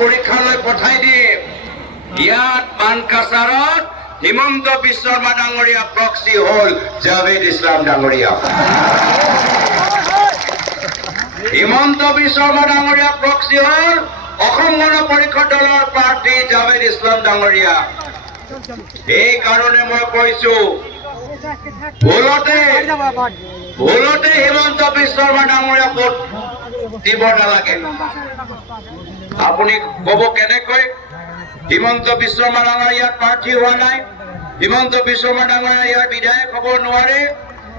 পৰীক্ষালৈ পঠাই দিয়ে ইয়াত মানকাছাৰত হিমন্ত বিশ্ব শৰ্মা ডাঙৰীয়া প্ৰক্সি হ'ল জাভেদ ইছলাম ডাঙৰীয়া হিমন্ত বিশ্ব শৰ্মা ডাঙৰীয়া প্ৰক্সি হ'ল অসম গণ পৰিষদ দলৰ প্ৰাৰ্থী জাভেদ ইছলাম ডাঙৰীয়া এই কাৰণে মই কৈছো ভুলতে হিমন্ত বিশ্ব শৰ্মা ডাঙৰীয়া ভোট দিব নালাগে আপুনি ক'ব কেনেকৈ হিমন্ত বিশ্ব শৰ্মা ডাঙৰীয়া প্ৰাৰ্থী হোৱা নাই হিমন্ত বিশ্ব শৰ্মা ডাঙৰীয়া ইয়াৰ বিধায়ক হ'ব নোৱাৰে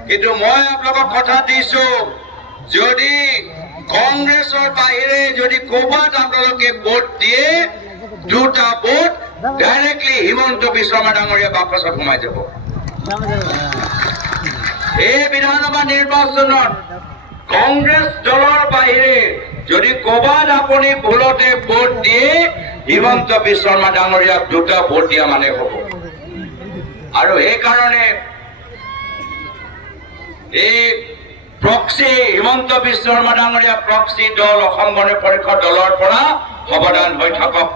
কিন্তু মই আপোনালোকক কথা দিছো যদি কংগ্ৰেছৰ বাহিৰে যদি ক'ৰবাত আপোনালোকে ভোট দিয়ে দুটা ভোট ডাইৰেক্টলি হিমন্ত বিশ্ব শৰ্মা ডাঙৰীয়া বাকচত সোমাই যাব এই বিধানসভা নিৰ্বাচনত কংগ্ৰেছ দলৰ বাহিৰে যদি ক'ৰবাত আপুনি ভুলতে ভোট দিয়ে হিমন্ত বিশ্ব শৰ্মা ডাঙৰীয়াক দুটা ভোট দিয়া মানে হ'ব আৰু সেইকাৰণে এই প্ৰক্সি হিমন্ত বিশ্ব শৰ্মা ডাঙৰীয়া প্ৰক্সি দল অসম গণ পৰিষদ দলৰ পৰা সাৱধান হৈ থাকক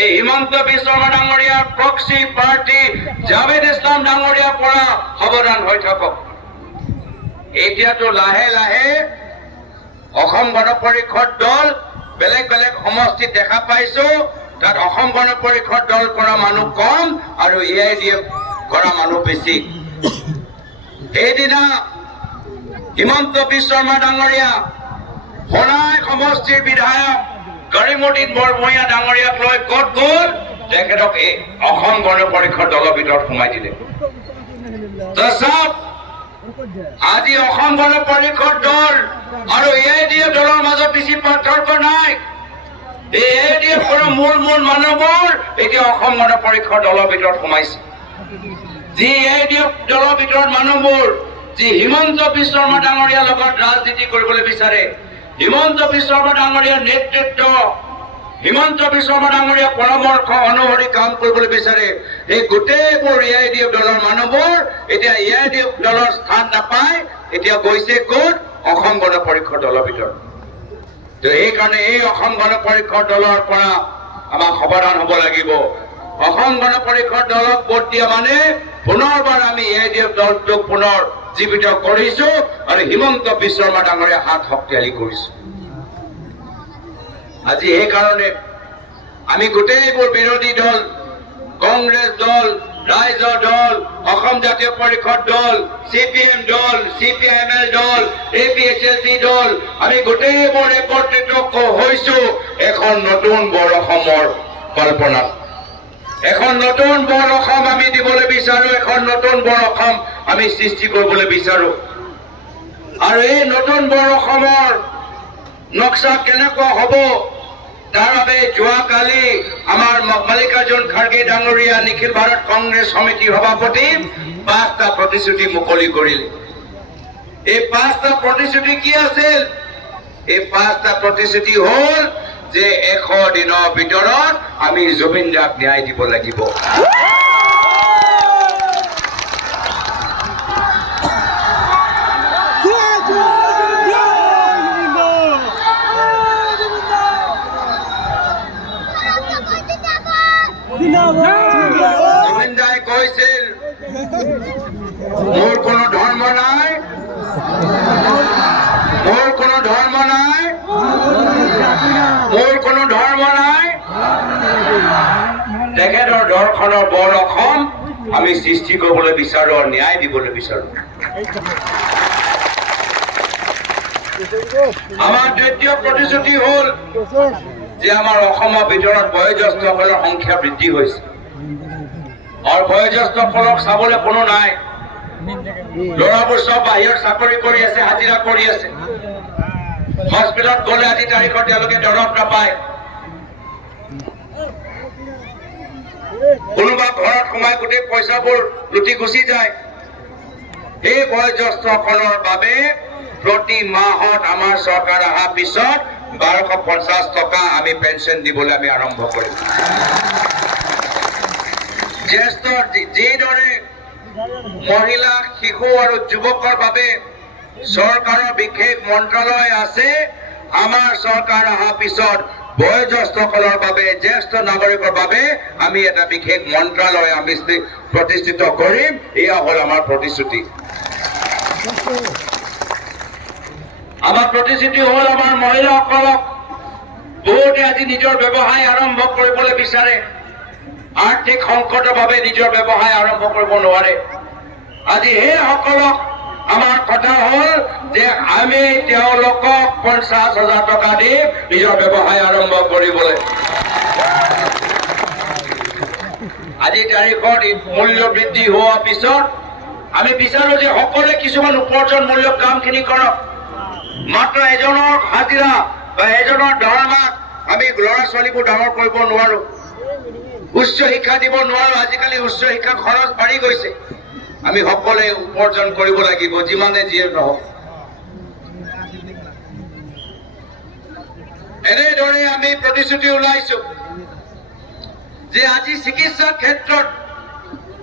এই হিমন্ত বিশ্ব শৰ্মা ডাঙৰীয়াৰ প্ৰক্সি পাৰ্টি জাভেদ ইছলাম ডাঙৰীয়াৰ পৰা সাৱধান হৈ থাকক এতিয়াতো লাহে লাহে অসম গণ পৰিষদ দল বেলেগ বেলেগ সমষ্টিত দেখা পাইছো তাত অসম গণ পৰিষদ দল কৰা মানুহ কম আৰু AIDF কৰা মানুহ বেছি এইদিনা হিমন্ত বিশ্ব শৰ্মা ডাঙৰীয়া হনাই সমষ্টিৰ বিধায়ক গৰিমুদ্দিন বৰভূঞা ডাঙৰীয়াক লৈ ক'ত গ'ল তেখেতক এই অসম গণ পৰিষদ দলৰ ভিতৰত সোমাই দিলে আজি অসম গণ পৰিষদ দল আৰু AIDF দলৰ মাজত বেছি পাৰ্থক্য নাই এই AIDF কৰা মূল মানুহবোৰ এতিয়া অসম গণ পৰিষদ দলৰ ভিতৰত সোমাইছে যি AIDF দলৰ ভিতৰত মানুহবোৰ যি হিমন্ত বিশ্ব শৰ্মা ডাঙৰীয়াৰ লগত ৰাজনীতি কৰিবলৈ বিচাৰে হিমন্ত বিশ্ব শৰ্মা ডাঙৰীয়াৰ নেতৃত্ব হিমন্ত বিশ্ব শৰ্মা ডাঙৰীয়াৰ পৰামৰ্শ অনুসৰি কাম কৰিবলৈ বিচাৰে এই গোটেইবোৰ AIDF দলৰ মানুহবোৰ এতিয়া AIDF দলৰ স্থান নাপায় এতিয়া গৈছে ক'ত অসম গণ পৰিষদ দলৰ ভিতৰত তো এইকাৰণে এই অসম গণ পৰিষদ দলৰ পৰা আমাক সাৱধান হ'ব লাগিব অসম গণ পৰিষদ দলক ভোট দিয়া মানে পুনৰবাৰ আমি AIDF দলটোক পুনৰ জীৱিত কৰিছো আৰু হিমন্ত বিশ্ব শৰ্মা ডাঙৰীয়া হাত শক্তিশালী কৰিছো আজি সেইকাৰণে আমি গোটেইবোৰ বিৰোধী দল কংগ্ৰেছ দল ৰাইজৰ দল অসম জাতীয় পৰিষদ দল CPM দল CPIML দল APHLC দল আমি গোটেইবোৰ একত্ৰিত হৈছো এখন নতুন বৰ অসমৰ কল্পনাত এখন নতুন বৰ অসম আমি দিবলৈ বিচাৰো এখন নতুন বৰ অসম আমি সৃষ্টি কৰিবলৈ বিচাৰো আৰু এই নতুন বৰ অসমৰ নক্সা কেনেকুৱা হ'ব তাৰ বাবে যোৱাকালি আমাৰ মল্লিকাৰ্জুন খাৰ্গে ডাঙৰীয়া নিখিল ভাৰত কংগ্ৰেছ সমিতিৰ সভাপতি 5টা প্ৰতিশ্ৰুতি মুকলি কৰিলে এই 5টা প্ৰতিশ্ৰুতি কি আছিল এই 5টা প্ৰতিশ্ৰুতি হ'ল যে 100 দিনৰ ভিতৰত আমি জুবিন দাক ন্যায় দিব লাগিব জুবিন দাই কৈছিল মোৰ কোনো ধৰ্ম নাই মোৰ কোনো ধৰ্ম নাই মোৰ কোনো ধৰ্ম নাই তেখেতৰ দৰ্শনৰ বৰ অসম আমি সৃষ্টি কৰিবলৈ বিচাৰো আৰু ন্যায় দিবলৈ বিচাৰো আমাৰ দ্বিতীয় প্ৰতিশ্ৰুতি হ'ল যে আমাৰ অসমৰ ভিতৰত বয়োজ্যেষ্ঠসকলৰ সংখ্যা বৃদ্ধি হৈছে আৰু বয়োজ্যেষ্ঠসকলক চাবলৈ কোনো নাই ল'ৰাবোৰ সব বাহিৰত চাকৰি কৰি আছে হাজিৰা কৰি আছে হস্পিটেলত গ'লে আজি তাৰিখত তেওঁলোকে দৰৱ নাপায় কোনোবা ঘৰত সোমাই গোটেই পইচাবোৰ লুটি গুচি যায় এই বয়োজ্যেষ্ঠসকলৰ বাবে প্ৰতি মাহত আমাৰ চৰকাৰ অহাৰ পিছত 1250 টকা আমি পেঞ্চন দিবলৈ আমি আৰম্ভ কৰিম জ্যেষ্ঠ যিদৰে মহিলা শিশু আৰু যুৱকৰ বাবে চৰকাৰৰ বিশেষ মন্ত্ৰালয় আছে আমাৰ চৰকাৰ অহাৰ পিছত বয়োজ্যেষ্ঠসকলৰ বাবে জ্যেষ্ঠ নাগৰিকৰ বাবে আমি এটা বিশেষ মন্ত্ৰালয় আমি প্ৰতিষ্ঠিত কৰিম এয়া হ'ল আমাৰ প্ৰতিশ্ৰুতি আমাৰ প্ৰতিশ্ৰুতি হ'ল আমাৰ মহিলাসকলক বহুতে আজি নিজৰ ব্যৱসায় আৰম্ভ কৰিবলৈ বিচাৰে আৰ্থিক সংকটৰ বাবে নিজৰ ব্যৱসায় আৰম্ভ কৰিব নোৱাৰে আজি সেইসকলক আমাৰ কথা হ'ল যে আমি তেওঁলোকক 50,000 টকা দি নিজৰ ব্যৱসায় আৰম্ভ কৰিবলৈ আজি তাৰিখত মূল্য বৃদ্ধি হোৱাৰ পিছত আমি বিচাৰো যে সকলোৱে কিছুমান উপাৰ্জনমূলক কামখিনি কৰক মাত্ৰ এজনৰ হাজিৰা বা এজনৰ দৰমহাত আমি ল'ৰা ছোৱালীবোৰ ডাঙৰ কৰিব নোৱাৰো উচ্চ শিক্ষা দিব নোৱাৰো আজিকালি উচ্চ শিক্ষা খৰচ বাঢ়ি গৈছে আমি সকলোৱে উপাৰ্জন কৰিব লাগিব যিমানে যিয়ে নহওক এনেদৰে আমি প্ৰতিশ্ৰুতি ওলাইছো যে আজি চিকিৎসাৰ ক্ষেত্ৰত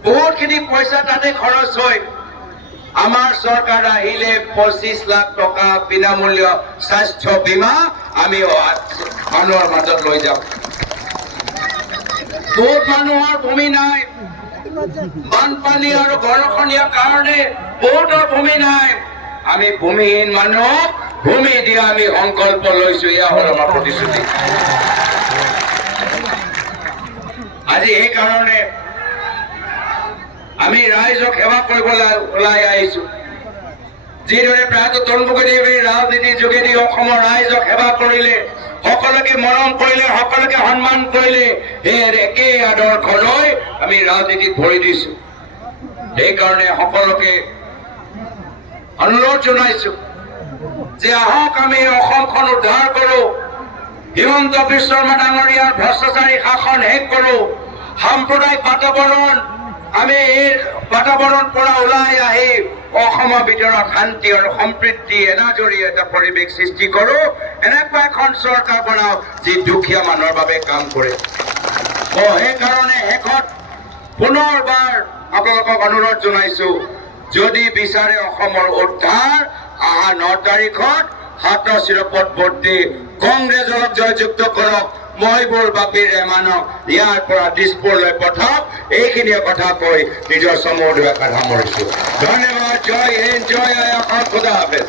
বহুতখিনি পইচা তাতে খৰচ হয় আমাৰ চৰকাৰ আহিলে 25 লাখ টকা বিনামূল্য স্বাস্থ্য বীমা আমি মানুহৰ মাজত লৈ যাম বহুত মানুহৰ ভূমি নাই বানপানী আৰু বৰষুণৰ কাৰণে বহুতৰ ভূমি নাই আমি ভূমিহীন মানুহক ভূমি দিয়া আমি সংকল্প লৈছো এয়া হ'ল আমাৰ প্ৰতিশ্ৰুতি আজি সেইকাৰণে আমি ৰাইজক সেৱা কৰিবলৈ ওলাই আহিছো যিদৰে প্ৰায়তঃ তৰুণগদেৱে ৰাজনীতিৰ যোগেদি অসমৰ ৰাইজক সেৱা কৰিলে সকলোকে মৰম কৰিলে সকলোকে সন্মান কৰিলে সেই একেই আদৰ্শ লৈ আমি ৰাজনীতিত ভৰি দিছো সেইকাৰণে সকলোকে অনুৰোধ জনাইছো যে আহক আমি অসমখন উদ্ধাৰ কৰো হিমন্ত বিশ্ব শৰ্মা ডাঙৰীয়াৰ ভ্ৰষ্টাচাৰী শাসন শেষ কৰো সাম্প্ৰদায়িক বাতাবৰণ আমি এই বাতাবৰণ পৰা ওলাই আহি অসমৰ ভিতৰত শান্তি আৰু সম্প্ৰীতি এনাজৰি এটা পৰিৱেশ সৃষ্টি কৰো এনেকুৱা এখন চৰকাৰ বনাও যি দুখীয়া মানুহৰ বাবে কাম কৰে সেইকাৰণে শেষত পুনৰবাৰ আপোনালোকক অনুৰোধ জনাইছো যদি বিচাৰে অসমৰ উদ্ধাৰ অহা 9 তাৰিখত হাতৰ চিৰপত ভৰ্তি কংগ্ৰেছক জয়যুক্ত কৰক মহিবুৰ বাপী ৰেহমানক ইয়াৰ পৰা দিছপুৰলৈ পঠাওক এইখিনিয়ে কথা কৈ নিজৰ চমুৰ কথা সামৰিছো ধন্যবাদ জয় হিন্দ জয় আই অসম খুদা হাফেজ